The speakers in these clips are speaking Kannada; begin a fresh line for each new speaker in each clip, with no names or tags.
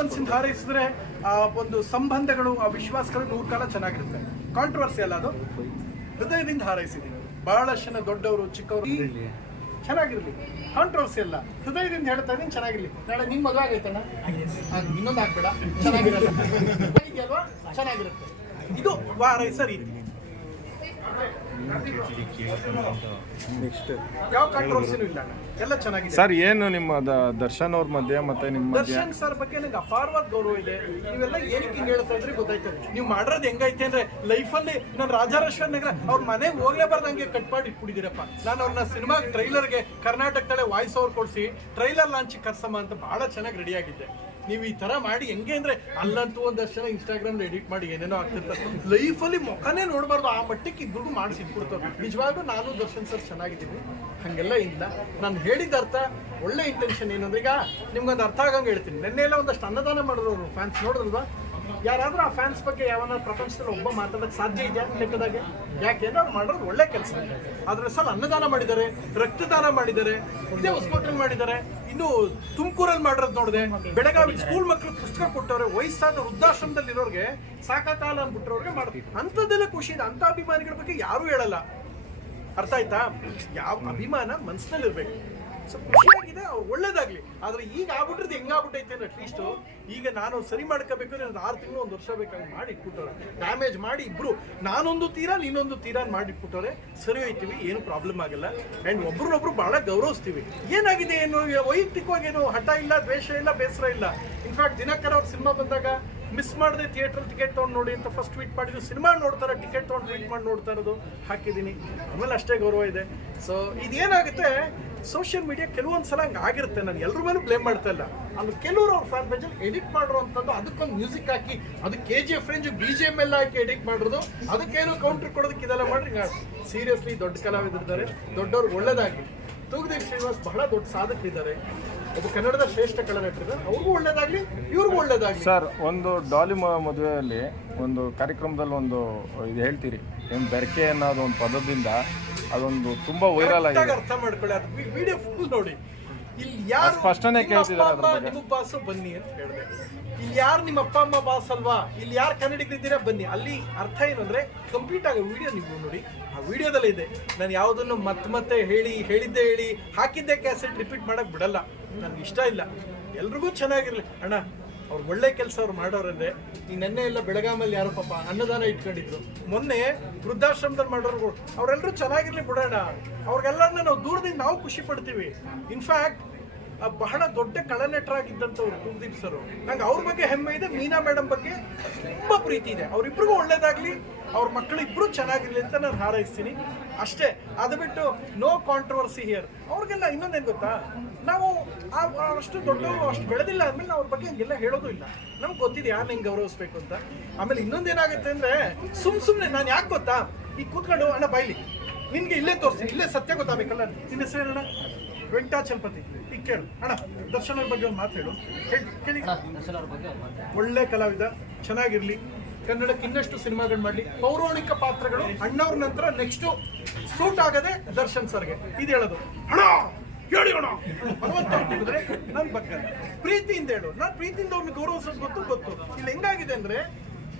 ಮನಸ್ಸಿಂದ ಹಾರೈಸಿದ್ರೆ ಆ ಒಂದು ಸಂಬಂಧಗಳು ಆ ವಿಶ್ವಾಸಗಳು ನೂರು ಕಾಲ ಚೆನ್ನಾಗಿರುತ್ತೆ. ಕಾಂಟ್ರವರ್ಸಿ ಅಲ್ಲ ಅದು. ಹೃದಯದಿಂದ ಹಾರೈಸಿದ್ದೀನಿ ಬಹಳಷ್ಟು ಜನ ದೊಡ್ಡವರು ಚಿಕ್ಕವರು ಚೆನ್ನಾಗಿರ್ಲಿ. ಕಾಂಟ್ರವರ್ಸಿ ಅಲ್ಲ. ಹೃದಯದಿಂದ ಹೇಳ್ತಾ ಇದ್ದೀನಿ ಚೆನ್ನಾಗಿರ್ಲಿ. ನಾಳೆ ನಿನ್ ಮದುವೆ ಆಗೈತಣ್ಣ ಇನ್ನೊಂದು ಹಾಕ್ಬೇಡ. ಚೆನ್ನಾಗಿರಲ್ಲ. ಚೆನ್ನಾಗಿರುತ್ತೆ. ಇದು ವಾರೈಸ ರೀತಿ. ಯಾವ ಕಾಂಟ್ರವರ್ಸಿನೂ ಇಲ್ಲ ಅಣ್ಣ. ಎಲ್ಲ ಚೆನ್ನಾಗಿದೆ.
ಸರ್ ಏನು ನಿಮ್ಮ ದ- ದರ್ಶನ್ ಅವ್ರ ಮಧ್ಯೆ ಮತ್ತೆ ನಿಮ್ಮ ಮಧ್ಯೆ?
ದರ್ಶನ್ ಸರ್ ಬಗ್ಗೆ ನಂಗೆ ಅಪಾರವಾದ ಗೌರವ ಇದೆ. ನೀವೆಲ್ಲ ಏನಕ್ಕೆ ಹಿಂಗೆ ಹೇಳ್ತಾ ಇದ್ರಿ ಗೊತ್ತಾಯ್ತು? ನೀವು ಮಾಡಿರೋದು ಹೆಂಗೈತೆ ಅಂದ್ರೆ ಲೈಫಲ್ಲಿ ನಾನು ರಾಜಾರೇಶ್ವರ ನಗರ ಅವ್ರ ಮನೆಗೆ ಹೋಗ್ಲೇಬಾರ್ದಂಗೆ ಕಟ್ ಮಾಡಿ ಇಟ್ಬಿಟ್ಟಿದ್ದೀರಪ್ಪ. ನಾನು ಅವ್ರನ್ನ ಸಿನಿಮಾ ಟ್ರೈಲರ್ಗೆ ಕರ್ನಾಟಕದಲ್ಲೇ ವಾಯ್ಸ್ ಓವರ್ ಕೊಡಿಸಿ ಟ್ರೈಲರ್ ಲಾಂಚ್ ಕರ್ಸಮ್ಮ ಅಂತ ಬಹಳ ಚೆನ್ನಾಗಿ ರೆಡಿ ಆಗಿದ್ದೆ. ನೀವು ಈ ತರ ಮಾಡಿ ಹೆಂಗೆ ಅಂದ್ರೆ ಅಲ್ಲಂತೂ ಒಂದಷ್ಟು ಜನ ಇನ್ಸ್ಟಾಗ್ರಾಮ್ ಎಡಿಟ್ ಮಾಡಿ ಏನೇನೋ ಆಗ್ತಿರ್ತಾರೆ ಲೈಫಲ್ಲಿ ಮುಖನೇ ನೋಡಬಾರ್ದು. ಆ ಮಟ್ಟಕ್ಕೆ ಇಬ್ಬರಿಗೂ ಮಾಡಿಸಿ. ಇಟ್ಬಿಡ್ತಾರೆ ನಿಜವಾಗ್ಲೂ ನಾನು ದರ್ಶನ್ ಸರ್ ಚೆನ್ನಾಗಿದ್ದೀನಿ. ಹಂಗೆಲ್ಲ ಇಲ್ಲ. ನಾನು ಹೇಳಿದ ಅರ್ಥ, ಒಳ್ಳೆ ಇಂಟೆನ್ಷನ್ ಏನು ಅಂದ್ರೆ ಈಗ ನಿಮ್ಗೊಂದು ಅರ್ಥ ಆಗಂಗೆ ಹೇಳ್ತೀನಿ. ನೆನ್ನೆಲ್ಲ ಒಂದಷ್ಟು ಅನ್ನದಾನ ಮಾಡಿದ್ರು ಫ್ಯಾನ್ಸ್ ನೋಡಿದ್ರಲ್ವಾ? ಯಾರಾದ್ರೂ ಆ ಫ್ಯಾನ್ಸ್ ಬಗ್ಗೆ ಯಾವನ ಪ್ರಪಂಚದಲ್ಲಿ ಒಬ್ಬ ಮಾತಾಡೋಕೆ ಸಾಧ್ಯ ಇದೆಯಾ ಲೆಕ್ಕದಾಗೆ? ಯಾಕೆಂದ್ರೆ ಅವ್ರು ಮಾಡೋದು ಒಳ್ಳೆ ಕೆಲಸ. ಅದ್ರ ಸಲ ಅನ್ನದಾನ ಮಾಡಿದ್ದಾರೆ, ರಕ್ತದಾನ ಮಾಡಿದ್ದಾರೆ ಇದೇ ಹೊಸಕೋಟೆಲ್ ಮಾಡಿದ್ದಾರೆ, ಇನ್ನು ತುಮಕೂರಲ್ಲಿ ಮಾಡಿರೋದು ನೋಡಿದೆ. ಬೆಳಗಾವಿ ಸ್ಕೂಲ್ ಮಕ್ಕಳು ಪುಸ್ತಕ ಕೊಟ್ಟವ್ರೆ, ವಯಸ್ಸಾದ ವೃದ್ಧಾಶ್ರಮದಲ್ಲಿ ಇರೋರಿಗೆ ಸಾಕಾಕಾಲ ಅಂದ್ಬಿಟ್ರವ್ರಿಗೆ ಮಾಡ್ತೀವಿ ಅಂಥದ್ದೆಲ್ಲ ಖುಷಿ ಇದೆ. ಅಂಥ ಅಭಿಮಾನಿಗಳ ಬಗ್ಗೆ ಯಾರೂ ಹೇಳಲ್ಲ. ಅರ್ಥ ಆಯ್ತಾ? ಯಾವ ಅಭಿಮಾನ ಮನಸ್ಸಿನಲ್ಲಿ ಇರ್ಬೇಕು ಸೊ ಖುಷಿಯಾಗಿದೆ ಅವ್ರು ಒಳ್ಳೇದಾಗ್ಲಿ. ಆದ್ರೆ ಈಗ ಆಗ್ಬಿಟ್ರದ್ದು ಹೆಂಗಾಗ್ಬಿಟ್ಟೈತೆ ಅಟ್ಲೀಸ್ಟ್ ಈಗ ನಾನು ಸರಿ ಮಾಡ್ಕೋಬೇಕು ಒಂದು ಆರು ತಿಂಗಳು, ಒಂದು ವರ್ಷ ಬೇಕಾಗಿ ಮಾಡಿ ಇಟ್ಬಿಟ್ಟವ್ರೆ. ಡ್ಯಾಮೇಜ್ ಮಾಡಿ ಇಬ್ರು. ನಾನೊಂದು ತೀರಾ, ನೀನೊಂದು ತೀರಾ ಮಾಡಿ ಇಟ್ಬಿಟ್ಟವ್ರೆ. ಸರಿ ಹೋಯ್ತೀವಿ, ಏನು ಪ್ರಾಬ್ಲಮ್ ಆಗಲ್ಲ. ಅಂಡ್ ಒಬ್ರನ್ನೊಬ್ರು ಬಹಳ ಗೌರವಿಸ್ತೀವಿ. ಏನಾಗಿದೆ ಏನು? ವೈಯಕ್ತಿಕವಾಗಿ ಏನು ಹಠ ಇಲ್ಲ, ದ್ವೇಷ ಇಲ್ಲ, ಬೇಸರ ಇಲ್ಲ. ಇನ್ಫ್ಯಾಕ್ಟ್ ದಿನಕರ ಅವ್ರ ಸಿನಿಮಾ ಬಂದಾಗ ಮಿಸ್ ಮಾಡದೆ ಥಿಯೇಟರ್ ಟಿಕೆಟ್ ತೊಗೊಂಡು ನೋಡಿ ಅಂತ ಫಸ್ಟ್ ಟ್ವೀಟ್ ಮಾಡಿದ್ದು ಸಿನಿಮಾ ನೋಡ್ತಾರೆ, ಟಿಕೆಟ್ ತೊಗೊಂಡು ಟ್ವೀಟ್ ಮಾಡಿ ನೋಡ್ತಾ ಇರೋದು, ಹಾಕಿದ್ದೀನಿ. ಆಮೇಲೆ ಅಷ್ಟೇ ಗೌರವ ಇದೆ. ಸೊ ಇದೇನಾಗುತ್ತೆ ಸೋಷಿಯಲ್ ಮೀಡಿಯಾ ಕೆಲವೊಂದು ಸಲ ಹಂಗೆ ಆಗಿರುತ್ತೆ. ನಾನು ಎಲ್ಲರ ಮೇಲೂ ಬ್ಲೇಮ್ ಮಾಡ್ತಾ ಇಲ್ಲ. ಅಲ್ಲಿ ಕೆಲವರು ಅವ್ರ ಫ್ಯಾನ್ ಪೇಜಲ್ಲಿ ಎಡಿಟ್ ಮಾಡಿರುವಂಥದ್ದು ಅದಕ್ಕೊಂದು ಮ್ಯೂಸಿಕ್ ಹಾಕಿ, ಅದು K G F range B G M ಎಲ್ಲ ಹಾಕಿ ಎಡಿಟ್ ಮಾಡಿರೋದು, ಅದಕ್ಕೇನು ಕೌಂಟ್ರ್ ಕೊಡೋದಕ್ಕೆ ಇದೆಲ್ಲ ಮಾಡ್ರಿ. ಸೀರಿಯಸ್ಲಿ ದೊಡ್ಡ ಕಲಾವಿದರಿದ್ದಾರೆ ದೊಡ್ಡವ್ರಿಗೆ ಒಳ್ಳೇದಾಗಿ ತೂಗುದೀಪ್ ಶ್ರೀನಿವಾಸ್ ಬಹಳ ದೊಡ್ಡ ಸಾಧಕರಿದ್ದಾರೆ ಒಬ್ಬ ಕನ್ನಡದ ಶ್ರೇಷ್ಠ ಕಲಾವಿದರಿದ್ದಾರೆ. ಅವ್ರಿಗೂ ಒಳ್ಳೇದಾಗ್ಲಿ ಇವ್ರಿಗೂ ಒಳ್ಳೇದಾಗ್ಲಿ.
ಸರ್ ಒಂದು ಡಾಲಿ ಮದುವೆಯಲ್ಲಿ ಒಂದು ಕಾರ್ಯಕ್ರಮದಲ್ಲಿ ಒಂದು ಇದು ಹೇಳ್ತೀರಿ ಏನು ಬೆರಕೆ ಅನ್ನೋದು ಒಂದು ಪದದಿಂದ ಅದೊಂದು ತುಂಬಾ ವೈರಲ್ ಆಗಿದೆ.
ಅರ್ಥ ಮಾಡ್ಕೊಳ್ಳಿ. ಅದು ವಿಡಿಯೋ ಫುಲ್ ನೋಡಿ. ಇಲ್ಲಿ ಯಾರು
ಸ್ಪಷ್ಟನೆ ಕೇಳ್ತಿದ್ದಾರೆ ಅದ್ರ ಬಗ್ಗೆ.
ನಿಮ್ಮ ಬಾಸು ಬನ್ನಿ ಅಂತ ಹೇಳಿದೆ. ಇಲ್ಲಿ ಯಾರು ನಿಮ್ಮ ಅಪ್ಪ ಅಮ್ಮ ಬಾಸ್ ಅಲ್ವಾ ಇಲ್ಲಿ ಯಾರು ಕನ್ನಡಿಗರಿದ್ದೀರಾ ಬನ್ನಿ. ಅಲ್ಲಿ ಅರ್ಥ ಏನಂದ್ರೆ ಕಂಪ್ಲೀಟ್ ಆಗಿ ವಿಡಿಯೋ ನೀವು ನೋಡಿ. ಆ ವಿಡಿಯೋದಲ್ಲೇ ಇದೆ. ನಾನು ಯಾವುದನ್ನು ಮತ್ತೆ ಮತ್ತೆ ಹೇಳಿ ಹೇಳಿದ್ದೆ ಹೇಳಿ ಹಾಕಿದ್ದೆ ಕ್ಯಾಸೆಟ್ ರಿಪೀಟ್ ಮಾಡಕ್ ಬಿಡಲ್ಲ. ನನ್ಗೆ ಇಷ್ಟ ಇಲ್ಲ. ಎಲ್ರಿಗೂ ಚೆನ್ನಾಗಿರ್ಲಿ. ಅಣ್ಣ ಅವ್ರು ಒಳ್ಳೆ ಕೆಲಸ ಅವ್ರು ಮಾಡೋರಂದ್ರೆ ಈ ನೆನ್ನೆ ಎಲ್ಲ ಬೆಳಗಾಮಲ್ಲಿ ಯಾರೋ ಪಾಪ ಅನ್ನದಾನ ಇಟ್ಕೊಂಡಿದ್ರು. ಮೊನ್ನೆ ವೃದ್ಧಾಶ್ರಮದಲ್ಲಿ ಮಾಡೋರು ಅವರೆಲ್ಲರೂ ಚೆನ್ನಾಗಿರ್ಲಿ ಬಿಡೋಣ. ಅವ್ರಿಗೆಲ್ಲರನ್ನ ನಾವು ದೂರದಿಂದ ನಾವು ಖುಷಿ ಪಡ್ತೀವಿ. ಇನ್ಫ್ಯಾಕ್ಟ್ ಬಹಳ ದೊಡ್ಡ ಕಳನಟರಾಗಿದ್ದಂಥವ್ರು ಕುಲ್ದೀಪ್ ಸರ್ ನಂಗೆ ಅವ್ರ ಬಗ್ಗೆ ಹೆಮ್ಮೆ ಇದೆ, ಮೀನಾ ಮೇಡಮ್ ಬಗ್ಗೆ ತುಂಬಾ ಪ್ರೀತಿ ಇದೆ. ಅವರಿಬ್ರಿಗೂ ಒಳ್ಳೇದಾಗ್ಲಿ, ಅವ್ರ ಮಕ್ಕಳು ಇಬ್ರು ಚೆನ್ನಾಗಿರ್ಲಿ ಅಂತ ನಾನು ಹಾರೈಸ್ತೀನಿ. ಅಷ್ಟೇ ಅದು ಬಿಟ್ಟು ನೋ ಕಾಂಟ್ರವರ್ಸಿ ಹಿಯರ್ ಅವ್ರಿಗೆಲ್ಲ ಇನ್ನೊಂದೇನು ಗೊತ್ತಾ? ನಾವು ಅಷ್ಟು ದೊಡ್ಡವರು ಅಷ್ಟು ಬೆಳೆದಿಲ್ಲ ಅಂದ್ಮೇಲೆ ಅವ್ರ ಬಗ್ಗೆ ಹಂಗೆಲ್ಲ ಹೇಳೋದು ಇಲ್ಲ. ನಮ್ಗೆ ಗೊತ್ತಿದೆ ಯಾರು ಹೆಂಗೆ ಗೌರವಿಸ್ಬೇಕು ಅಂತ. ಆಮೇಲೆ ಇನ್ನೊಂದೇನಾಗುತ್ತೆ ಅಂದ್ರೆ, ಸುಮ್ ಸುಮ್ಮನೆ ನಾನು ಯಾಕೆ ಗೊತ್ತಾ? ಈಗ ಕೂತ್ಕೊಂಡು, ಅಣ್ಣ, ಬೈಲಿ. ನಿನ್ಗೆ ಇಲ್ಲೇ ತೋರಿಸಿ ಇಲ್ಲೇ ಸತ್ಯ ಗೊತ್ತಾಗಬೇಕಲ್ಲ? ನಿನ್ನ ಹೆಸರೇನಣ್ಣ? ವೆಂಕಟಾಚಲಪತಿ ಈಗ ಕೇಳು. ಅಣ್ಣ ದರ್ಶನ ಬಗ್ಗೆ ಒಂದು ಮಾತಾಡು ಕೇಳಿ ಒಳ್ಳೆ ಕಲಾವಿದ ಚೆನ್ನಾಗಿರ್ಲಿ. ಕನ್ನಡಕ್ಕೆ ಇನ್ನಷ್ಟು ಸಿನಿಮಾಗಳು ಮಾಡಲಿ. ಪೌರಾಣಿಕ ಪಾತ್ರಗಳು ಅಣ್ಣವ್ರ ನಂತರ ನೆಕ್ಸ್ಟ್ ಸೂಟ್ ಆಗದೆ ದರ್ಶನ್ ಸರ್ಗೆ. ಇದು ಹೇಳೋದು. ಅಣ್ಣ ಹೇಳಿ ಅಣ್ಣ. ಭಗವಂತ ಹುಟ್ಟಿದ್ರೆ ನನ್ ಬಗ್ಗೆ ಪ್ರೀತಿಯಿಂದ ಹೇಳು. ನಾನು ಪ್ರೀತಿಯಿಂದ ಅವ್ರನ್ನ ಗೌರವಿಸೋದು ಗೊತ್ತು ಗೊತ್ತು. ಇಲ್ಲಿ ಹೆಂಗಾಗಿದೆ ಅಂದ್ರೆ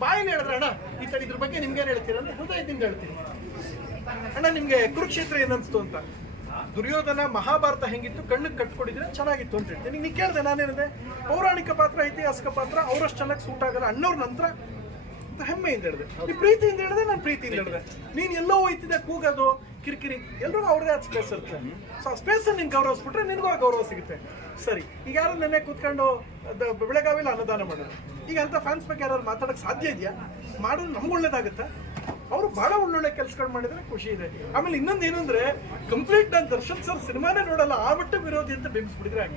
ಬಾಯಲ್ಲಿ ಹೇಳಿದ್ರೆ ಅಣ್ಣ ಈ ತರ ಇದ್ರ ಬಗ್ಗೆ ನಿಮ್ಗೇನು ಹೇಳ್ತೀರ ಅಂದ್ರೆ ಹೃದಯದಿಂದ ಹೇಳ್ತೀನಿ. ಅಣ್ಣ ನಿಮ್ಗೆ ಕುರುಕ್ಷೇತ್ರ ಏನನ್ಸ್ತು ಅಂತ? ದುರ್ಯೋಧನ ಮಹಾಭಾರತ ಹೆಂಗಿತ್ತು? ಕಣ್ಣಿಗೆ ಕಟ್ಕೊಂಡಿದ್ರೆ ಚೆನ್ನಾಗಿತ್ತು ಅಂತ ಹೇಳ್ತೀನಿ. ನೀನು ಕೇಳಿದೆ, ನಾನೇನಿದೆ? ಪೌರಾಣಿಕ ಪಾತ್ರ, ಐತಿಹಾಸಿಕ ಪಾತ್ರ, ಅವರಷ್ಟು ಚೆನ್ನಾಗಿ ಸೂಟ್ ಆಗಲ್ಲ ಅಣ್ಣವ್ರ ನಂತರ ಹೆಮ್ಮೆಯಿಂದ ಹೇಳಿದೆ. ನೀ ಪ್ರೀತಿಯಿಂದ ಹೇಳಿದೆ, ನಾನು ಪ್ರೀತಿಯಿಂದ ಹೇಳಿದೆ. ನೀನು ಎಲ್ಲೋ ಹೋಯ್ತಿದ್ದೆ, ಕೂಗೋದು, ಕಿರಿಕಿರಿ, ಎಲ್ರಿಗೂ ಅವ್ರದೇ ಆದ ಸ್ಪೇಸ್ ಇರುತ್ತೆ. ಸೊ ಆ ಸ್ಪೇಸ್ ನಿಂಗೆ ಗೌರವಿಸ್ಬಿಟ್ರೆ ನಿನಗೂ ಆ ಗೌರವ ಸಿಗುತ್ತೆ. ಸರಿ, ಈಗ ಯಾರು ನೆನೆ ಕೂತ್ಕೊಂಡು ಬೆಳಗಾವಿಲ್ಲ ಬೆಳಗಾವಿಲಿ ಅನ್ನದಾನ ಮಾಡೋದು? ಈಗ ಅಂತ ಫ್ಯಾನ್ಸ್ ಬಗ್ಗೆ ಯಾರು ಮಾತಾಡೋಕೆ ಸಾಧ್ಯ ಇದೆಯಾ? ಮಾಡೋದು ನಮ್ಗೆ ಒಳ್ಳೇದಾಗುತ್ತಾ? ಅವರು ಬಹಳ ಒಳ್ಳೊಳ್ಳೆ ಕೆಲಸಗಳು ಮಾಡಿದ್ರೆ ಖುಷಿ ಇದೆ. ಆಮೇಲೆ ಇನ್ನೊಂದು ಏನಂದ್ರೆ ಕಂಪ್ಲೀಟ್ ನಾನು ದರ್ಶನ್ ಸರ್ ಸಿನಿಮಾನೇ ನೋಡಲ್ಲ, ಆ ಮಟ್ಟ ವಿರೋಧಿ ಅಂತ ಬಿಂಬಿಸ್ಬಿಟ್ಟಿದ್ರೆ ಅಣ್ಣ